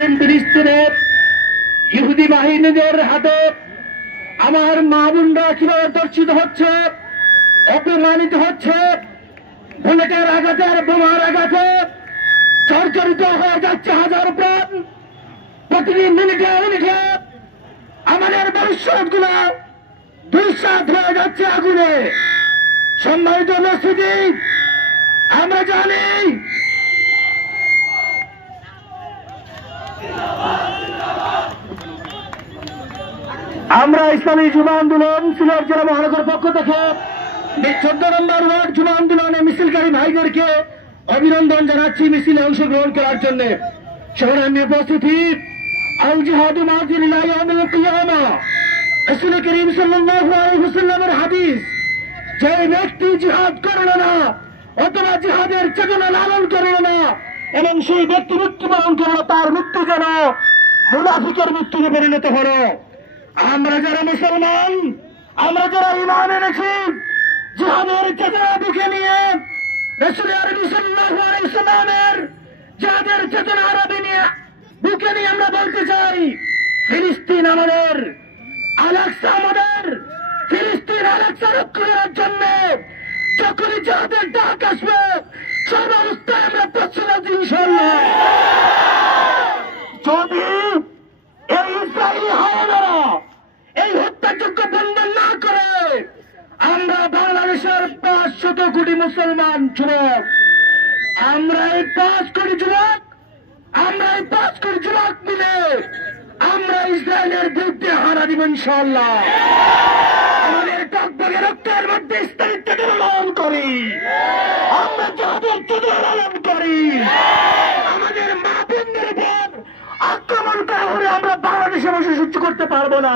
ফিলিস্তিনের ইহুদি বাহিনীদের হাতে আমার মা বোনরা কিভাবে ধর্ষিত হচ্ছে, অপমানিত হচ্ছে, বুলেটের আঘাতে আর বোমার আঘাতে জর্জরিত হয়ে যাচ্ছে হাজার প্রাণ। প্রতিদিন মিনিটে মিনিটে আমাদের ভবিষ্যৎগুলো দুঃসাত হয়ে যাচ্ছে আগুনে। সম্মানিত উপস্থিতি, আমরা জানি আমরা ইসলামী যুব আন্দোলন সিলেট জেলা মহানগর পক্ষ থেকে 14 নম্বর ওয়ার্ড যুব আন্দোলনে মিছিলকারী ভাইদেরকে অভিনন্দন জানাচ্ছি মিছিলে অংশগ্রহণ করার জন্য। সম্মানীয় উপস্থিতি, আল জিহাদু মা দিনিল্লাহি ইয়াউমুল কিয়ামা, রাসূল করিম সাল্লাল্লাহু আলাইহি ওয়াসাল্লামের হাদিস, যে ব্যক্তি জিহাদ করল না অথবা জিহাদের চেতনা লালন করল না এবং সেই ব্যক্তি মৃত্যুবরণ করল, তার মৃত্যু যেন মুনাফিকের মৃত্যুতে পরিণত হলো। আমরা যারা মুসলমান, আমরা যারা ঈমান এনেছি, জিহাদের চেতনা বুকে নিয়ে রাসূল আরবি সাল্লাল্লাহু আলাইহি ওয়াসাল্লামের জিহাদের চেতনা আরবি নিয়ে বুকে নিয়ে আমরা বলতে চাই, ফিলিস্তিন আমাদের, আল-আকসা আমাদের। ফিলিস্তিন আল-আকসা রক্ষা করার জন্য যখনই জিহাদের ডাক আসবে সব অবস্থায় আমরা প্রস্তুত আছি ইনশাআল্লাহ। যদি এই ইসরায়েলি হায়নারা এই হত্যাযজ্ঞ বন্ধ না করে, আমরা বাংলাদেশের 500 কোটি মুসলমান যুবক, আমরা এই 5 কোটি যুবক মিলে আমরা ইসরায়েলের বিরুদ্ধে হানা দিব ইনশাআল্লাহ। আমাদের টকবগে রক্তের মধ্যে ইসলামের চেতনা লালন করি, আমরা জিহাদের চেতনা লালন করি। আমাদের মা বোনদের উপর আক্রমণ করা হলে আমরা বাংলাদেশে বসে সহ্য করতে পারবো না।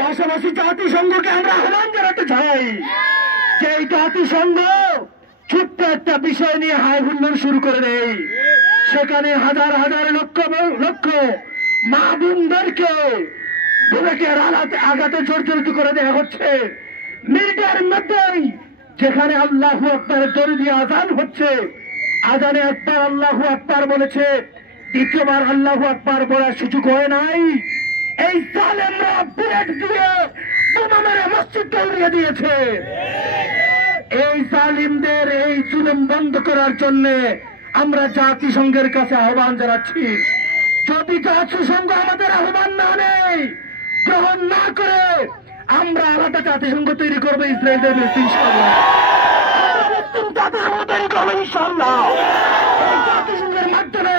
পাশাপাশি জাতিসংঘকে আমরা আহ্বান জানাতে চাই যে এই জাতিসংঘ ছোট্ট একটা বিষয় নিয়ে হাই হুল্লোড় শুরু করে দেয়, সেখানে হাজার হাজার লক্ষ লক্ষ মা বোনদেরকে বুলেটের আঘাতে জর্জরিত করে দেওয়া হচ্ছে। মিনিটের মধ্যেই যেখানে আল্লাহু আকবারের জরুরি আজান হচ্ছে, আজানে একবার আল্লাহু আকবার বলেছে, দ্বিতীয়বার আল্লাহু আকবার বলার সুযোগ হয় নাই, এই জালেমরা বুলেট দিয়ে বোমা মেরে মসজিদকে উড়িয়ে দিয়েছে। এই জালিমদের এই জুলুম বন্ধ করার জন্য আমরা জাতিসংঘের কাছে আহ্বান জানাচ্ছি। যদি জাতিসংঘ আমাদের আহ্বান না নেই, গ্রহণ না করে, আমরা আলাদা জাতিসংঘ তৈরি করবো ইসরায়েলের বিরুদ্ধে ইনশাআল্লাহ। জাতিসংঘ তৈরি করবো ইনশাআল্লাহ। এই জাতিসংঘের মাধ্যমে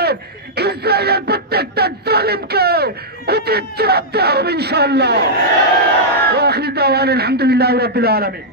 ইসরায়েলের প্রত্যেকটা জালিমকে উচিত জবাব দেওয়া হবে ইনশাআল্লাহ। ওয়া আখিরু দাওয়ানা আলহামদুলিল্লাহি রাব্বিল আলামিন।